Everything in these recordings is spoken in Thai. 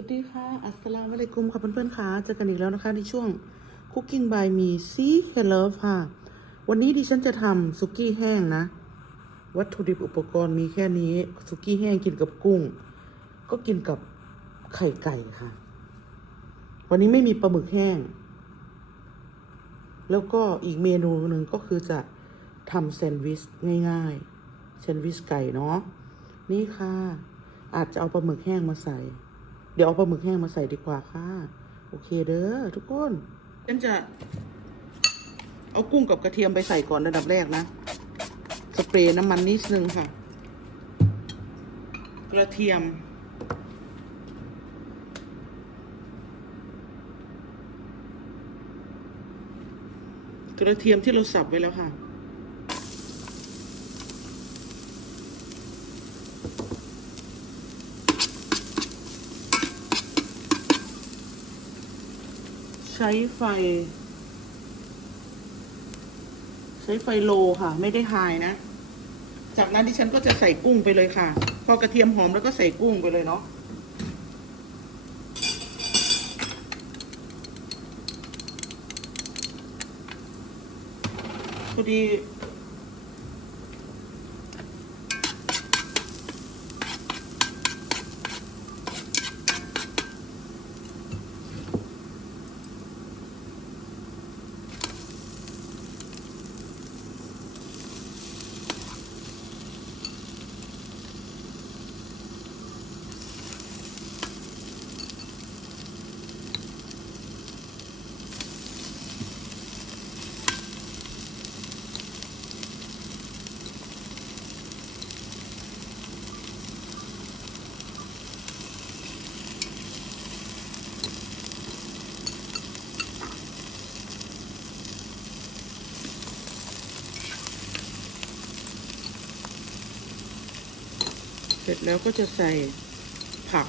วัสดีค่ะ อัสสลามุอะลัยกุมค่ะเพื่อนๆค่ะเจอกันอีกแล้วนะคะในช่วง Cooking by Me See Hello ค่ะ วันนี้ดิฉันจะทำซุกี้แห้งนะ วัตถุดิบอุปกรณ์มีแค่นี้ซุกี้แห้งกินกับกุ้ง ก็กินกับไข่ไก่ค่ะ วันนี้ไม่มีปลาหมึกแห้ง แล้วก็อีกเมนูหนึ่งก็คือจะทำแซนด์วิชง่ายๆ แซนด์วิชไก่เนาะ นี่ค่ะ อาจจะเอาปลาหมึกแห้งมาใส่ ดี๋ยวเอาปลาหมึกแห้งมาใส่ดีกว่าค่ะ โอเคเด้อทุกคนฉันจะ เอากุ้งกับกระเทียมไปใส่ก่อนระดับแรกนะ สเปรย์น้ำมันนิดนึงค่ะ กระเทียม กระเทียมที่เราสับไว้แล้วค่ะ ใช้ไฟ ใช้ไฟโลค่ะ ไม่ได้ไฮนะ จากนั้นดิฉันก็จะใส่กุ้งไปเลยค่ะ พอกระเทียมหอมแล้วก็ใส่กุ้งไปเลยเนาะพอดี ร็จแล้วก็จะใส่ผัก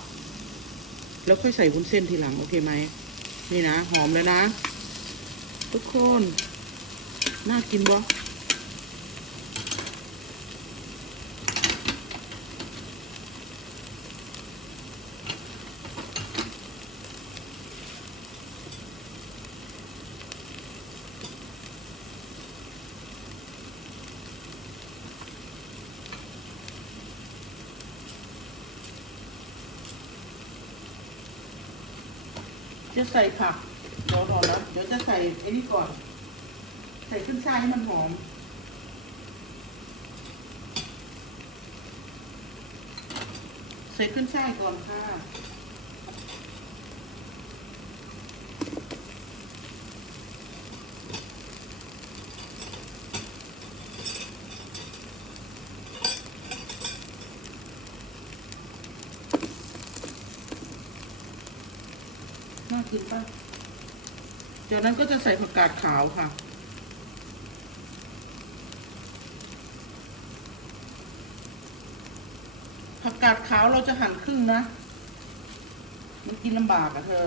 แล้วค่อยใส่วุ้นเส้นทีหลังโอเคไหมนี่นะ หอมแล้วนะ ทุกคน น่ากินบ่ จะใส่ผักเดี๋ยวรอนะเดี๋ยวจะใส่ไอ้นี่ก่อน ใส่ขึ้นช่ายให้มันหอมใส่ขึ้นช่ายก่อนค่ะ กินป่ะจากนั้นก็จะใส่ผักกาดขาวค่ะ ผักกาดขาวเราจะหั่นครึ่งนะ มันกินลำบากอะเธอ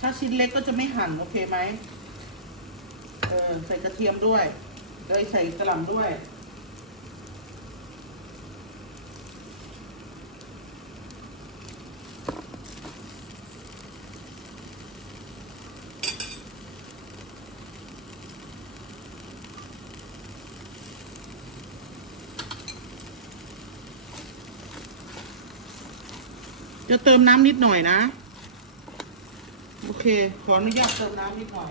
ถ้าชิ้นเล็กก็จะไม่หั่นโอเคไหมเออใส่กระเทียมด้วยเลยใส่กระหล่ำด้วย จะเติมน้ำนิดหน่อยนะ โอเค ขออนุญาตเติมน้ำนิดหน่อย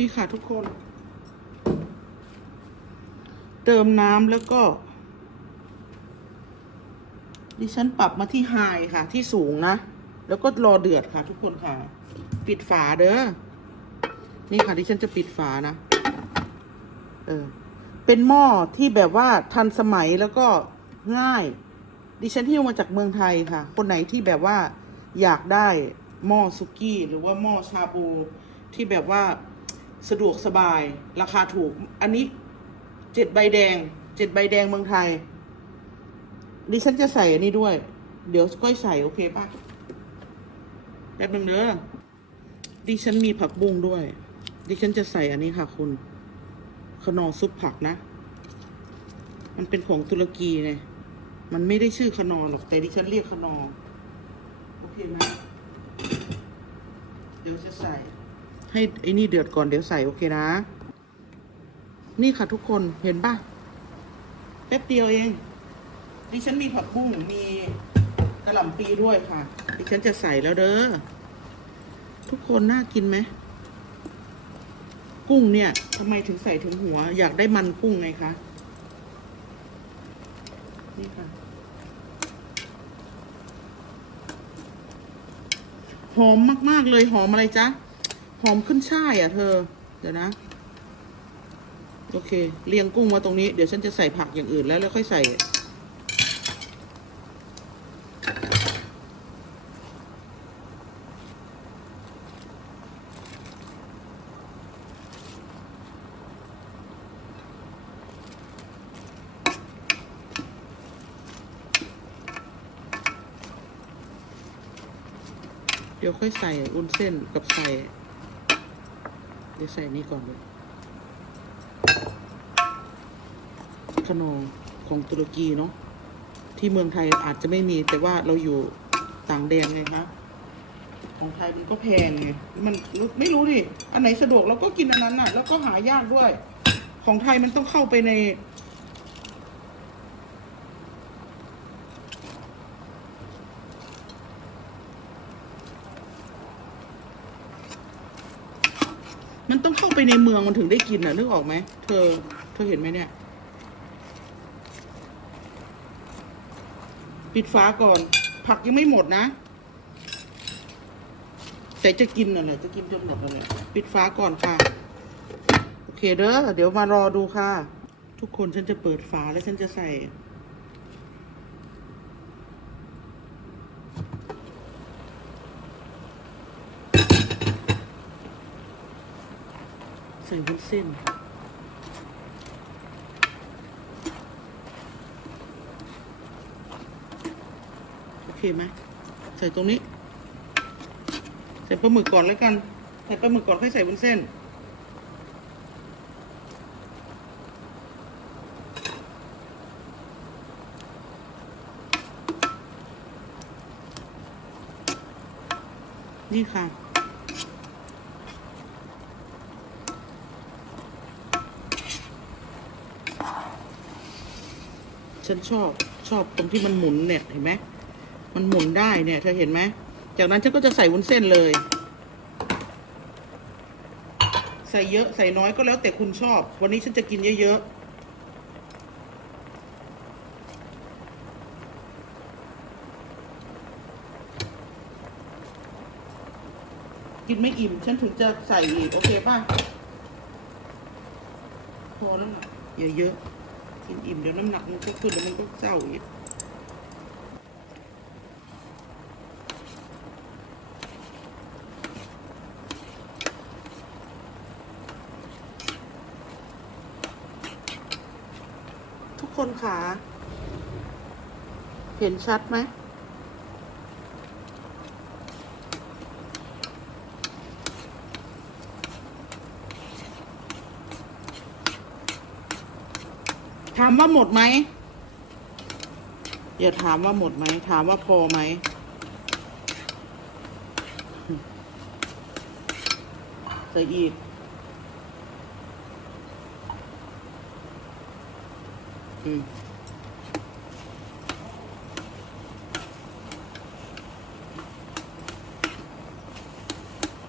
นี่ค่ะทุกคน เติมน้ำแล้วก็ ดิฉันปรับมาที่ไฮค่ะ ที่สูงนะ แล้วก็รอเดือดค่ะ ทุกคนค่ะ ปิดฝาเด้อ นี่ค่ะดิฉันจะปิดฝานะ เออ เป็นหม้อที่แบบว่าทันสมัยแล้วก็ง่าย ดิฉันที่มาจากเมืองไทยค่ะ คนไหนที่แบบว่าอยากได้หม้อซุกี้ หรือว่าหม้อชาบูที่แบบว่า สะดวกสบายราคาถูก อันนี้เจ็ดใบแดงเจ็ดใบแดงเมืองไทย ดิฉันจะใส่อันนี้ด้วย เดี๋ยวก้อยใส่โอเคปะแป๊บนึงเด้อดิฉันมีผักบุ้งด้วย ดิฉันจะใส่อันนี้ค่ะ คุณขนอซุปผักนะ มันเป็นของตุรกีไงมันไม่ได้ชื่อขนอหรอกแต่ดิฉันเรียกขนอโอเคไหมเดี๋ยวจะใส่ ให้ไอ้นี่เดือดก่อนเดี๋ยวใส่โอเคนะ นี่ค่ะทุกคนเห็นปะแป๊บเดียวเองดิฉันมีผักบุ้งมีกระหล่ำปีด้วยค่ะดิฉันจะใส่แล้วเด้อทุกคนน่ากินไหมกุ้งเนี่ยทำไมถึงใส่ถึงหัว อยากได้มันกุ้งไงคะนี่ค่ะหอมมาก ๆ เลยหอมอะไรจ๊ะ หอมขึ้นช่ายอะเธอ เดี๋ยวนะ โอเค เรียงกุ้งมาตรงนี้ เดี๋ยวฉันจะใส่ผักอย่างอื่นแล้วแล้วค่อยใส่ เดี๋ยวค่อยใส่วุ้นเส้นกับใส่ ดี๋ยวใส่นี่ก่อนเลยขนมของตุรกีเนาะที่เมืองไทยอาจจะไม่มีแต่ว่าเราอยู่ต่างแดนไงคะของไทยมันก็แพงไงมันไม่รู้ดิอันไหนสะดวกเราก็กินอันนั้นน่ะ แล้วก็หายากด้วย ของไทยมันต้องเข้าไปใน มันต้องเข้า ไปในเมืองมันถึงได้กินอะนึกออกไหมเธอ เธอเห็นไหมเนี่ย ปิดฝาก่อน ผักยังไม่หมดนะ แต่จะกินน่ะแหละจะกินจนหมดน่ะแหละปิดฝาก่อนค่ะ โอเคเด้อเดี๋ยวมารอดูค่ะ ทุกคนฉันจะเปิดฝาแล้วฉันจะใส่ ส่วุ้นเส้นโอเคไหมใส่ตรงนี้ ใส่ปลาหมึกก่อนแล้วกันใส่ปลาหมึกก่อนค่อยใส่วุ้นเส้นนี่ค่ะ ฉันชอบชอบตรงที่มันหมุนเนี่ยเห็นไหมมันหมุนได้เนี่ยเธอเห็นไหมจากนั้นฉันก็จะใส่วุ้นเส้นเลย ใส่เยอะใส่น้อยก็แล้วแต่คุณชอบ วันนี้ฉันจะกินเยอะๆกินไม่อิ่ม ฉันถึงจะใส่อีก โอเคป่ะ พอแล้วนะอย่าเยอะ กินอิ่มเดี๋ยวน้ำหนักมันก็ขึ้นแล้วมันก็เศร้าอีกทุกคนค่ะ เห็นชัดไหม ว่าหมดไหมอย่าถามว่าหมดไหม ถามว่าพอไหมใส่อีก อืม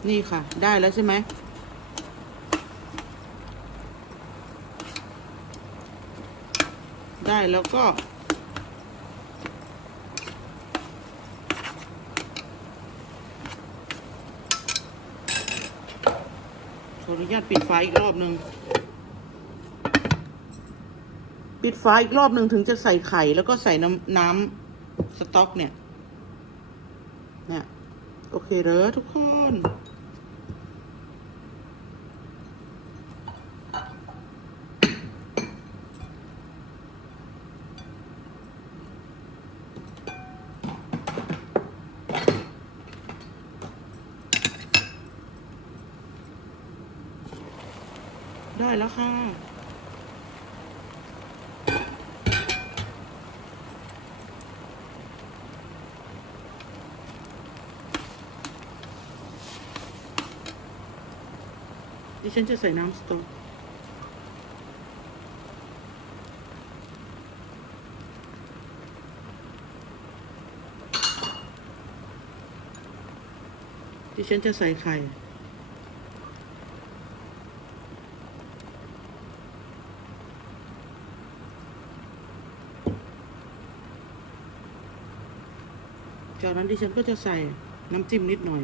นี่ค่ะ ได้แล้วใช่ไหม ได้แล้วก็ ขออนุญาตปิดไฟอีกรอบหนึ่งปิดไฟอีกรอบหนึ่งถึงจะใส่ไข่ แล้วก็ใส่น้ำน้ำสต๊อกเนี่ยเนี่ยโอเคเด้อทุกคน ได้แล้วค่ะ ดิฉันจะใส่น้ำสต๊อกดิฉันจะใส่ไข่ จากนั้นดิฉันก็จะใส่น้ำจิ้มนิดหน่อย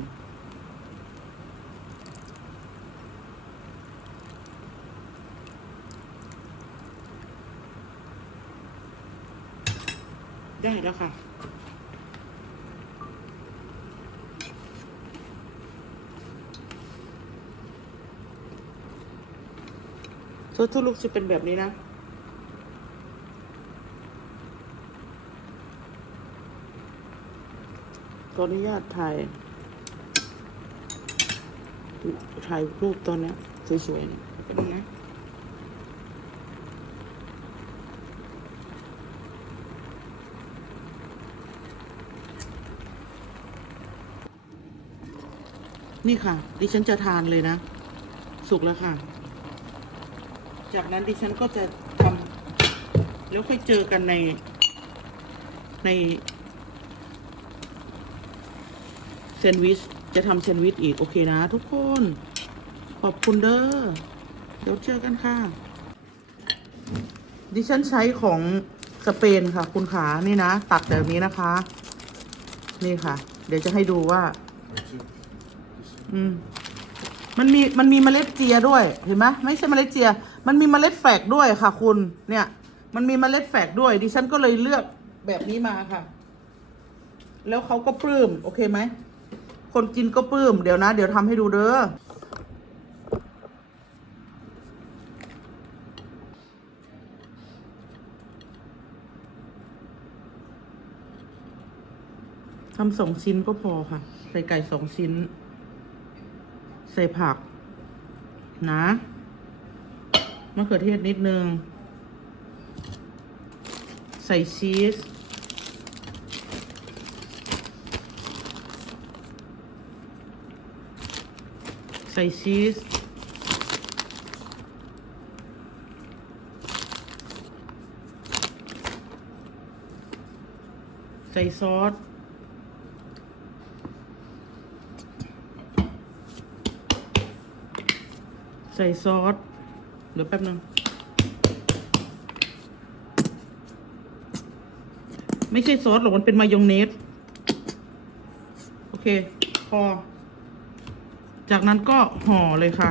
ได้แล้วค่ะซอสทุกลูกจะเป็นแบบนี้นะ ขออนุญาตถ่ายถ่ายรูปตอนนี้สวยๆเนี่ยก็ได้นะนี่ค่ะ ดิฉันจะทานเลยนะ สุกแล้วค่ะ จากนั้นดิฉันก็จะทำแล้วค่อยเจอกันในใน แซนด์วิช จะทำแซนด์วิชอีก โอเคนะทุกคน ขอบคุณเด้อ เดี๋ยวเจอกันค่ะ ดิฉันใช้ของสเปนค่ะ คุณขานี่นะ ตักแบบนี้นะคะ นี่ค่ะ เดี๋ยวจะให้ดูว่า อืมมันมีมันมีเมล็ดเจียด้วยเห็นไหมไม่ใช่เมล็ดเจีย มันมีเมล็ดแฝกด้วยค่ะ คุณเนี่ย มันมีเมล็ดแฝกด้วย ดิฉันก็เลยเลือกแบบนี้มาค่ะ แล้วเขาก็ปลื้มโอเคไหม คนกินก็ปลื้ม เดี๋ยวนะ เดี๋ยวทำให้ดูเด้อ ทำสองชิ้นก็พอค่ะ ใส่ไก่สองชิ้น ใส่ผัก นะมะเขือเทศนิดนึง ใส่ชีส ส่ชีส ใส่ซอส ใส่ซอส เดี๋ยวแป๊บนึง ไม่ใช่ซอสหรอกมันเป็นมายองเนส โอเค พอ จากนั้นก็ห่อเลยค่ะ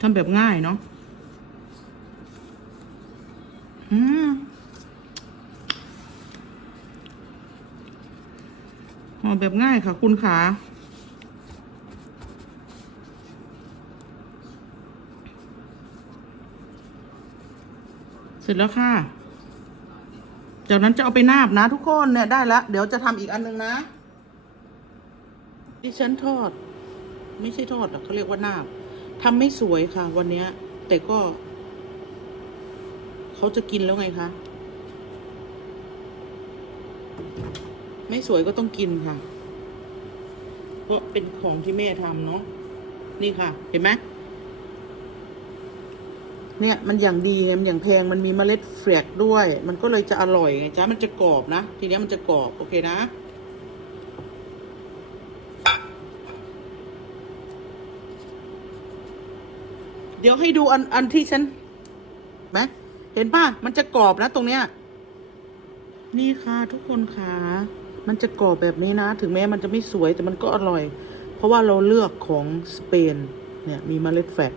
ทำแบบง่ายเนาะอืมห่อแบบง่ายค่ะคุณขาเสร็จแล้วค่ะ จากนั้นจะเอาไปนาบนะทุกคนเนี่ยได้แล้วเดี๋ยวจะทำอีกอันนึงนะดิฉันทอด ไม่ใช่ทอดหรอกเขาเรียกว่านาบทำไม่สวยค่ะ วันเนี้ยแต่ก็ เขาจะกินแล้วไงคะไม่สวยก็ต้องกินค่ะ เพราะเป็นของที่แม่ทำเนาะนี่ค่ะ เห็นไหม เนี่ยมันอย่างดีไงมันอย่างแพงมันมีเมล็ดแฝกด้วย มันก็เลยจะอร่อยไงจ๊ะมันจะกรอบนะ ทีนี้มันจะกรอบ โอเคนะเดี๋ยวให้ดูอันอันที่ฉันไหมเห็นป่ะ มันจะกรอบนะตรงเนี้ย นี่ค่ะทุกคนค่ะ มันจะกรอบแบบนี้นะ ถึงแม้มันจะไม่สวยแต่มันก็อร่อย เพราะว่าเราเลือกของสเปน เนี่ย มีเมล็ดแฟก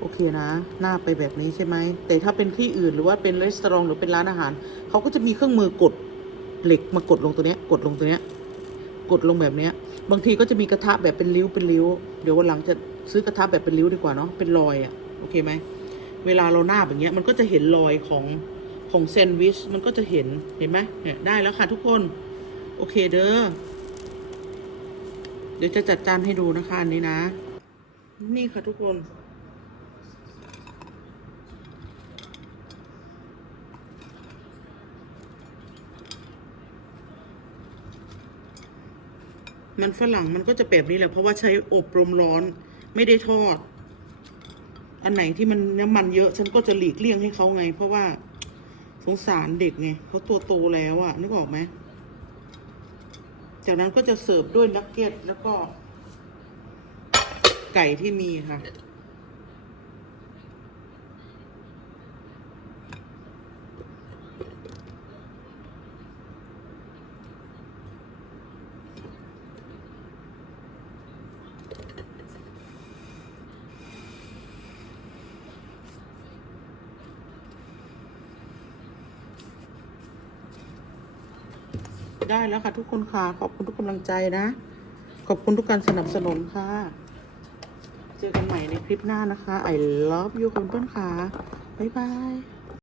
โอเคนะหน้าไปแบบนี้ใช่ไหม แต่ถ้าเป็นที่อื่นหรือว่าเป็นรีสอร์ทหรือเป็นร้านอาหาร เขาก็จะมีเครื่องมือกดเหล็กมากดลงตัวเนี้ย กดลงตัวเนี้ย กดลงแบบเนี้ย บางทีก็จะมีกระทะแบบเป็นริ้วเป็นริ้ว เดี๋ยววันหลังจะซื้อกระทะแบบเป็นริ้วดีกว่าเนาะ เป็นรอยอะ่ะ โอเคไหม เวลาเราหน้าแบบเนี้ย มันก็จะเห็นรอยของของแซนด์วิช มันก็จะเห็น เห็นไหมเนี่ยได้แล้วค่ะทุกคน โอเคเด้อ เดี๋ยวจะจัดจานให้ดูนะคะอันนี้นะ นี่ค่ะทุกคน มันฝรั่งมันก็จะแบบนี้แหละเพราะว่าใช้อบรมร้อนไม่ได้ทอด อันไหนที่มันน้ำมันเยอะ ฉันก็จะหลีกเลี่ยงให้เขาไง เพราะว่าสงสารเด็กไงเขาตัวโตแล้วอะนึกออกไหมจากนั้นก็จะเสิร์ฟด้วยนักเก็ตแล้วก็ไก่ที่มีค่ะ ได้แล้วค่ะทุกคนค่ะ ขอบคุณทุกกำลังใจนะ ขอบคุณทุกการสนับสนุนค่ะ เจอกันใหม่ในคลิปหน้านะคะ I love you คุณเพื่อนค่ะ บ๊ายบาย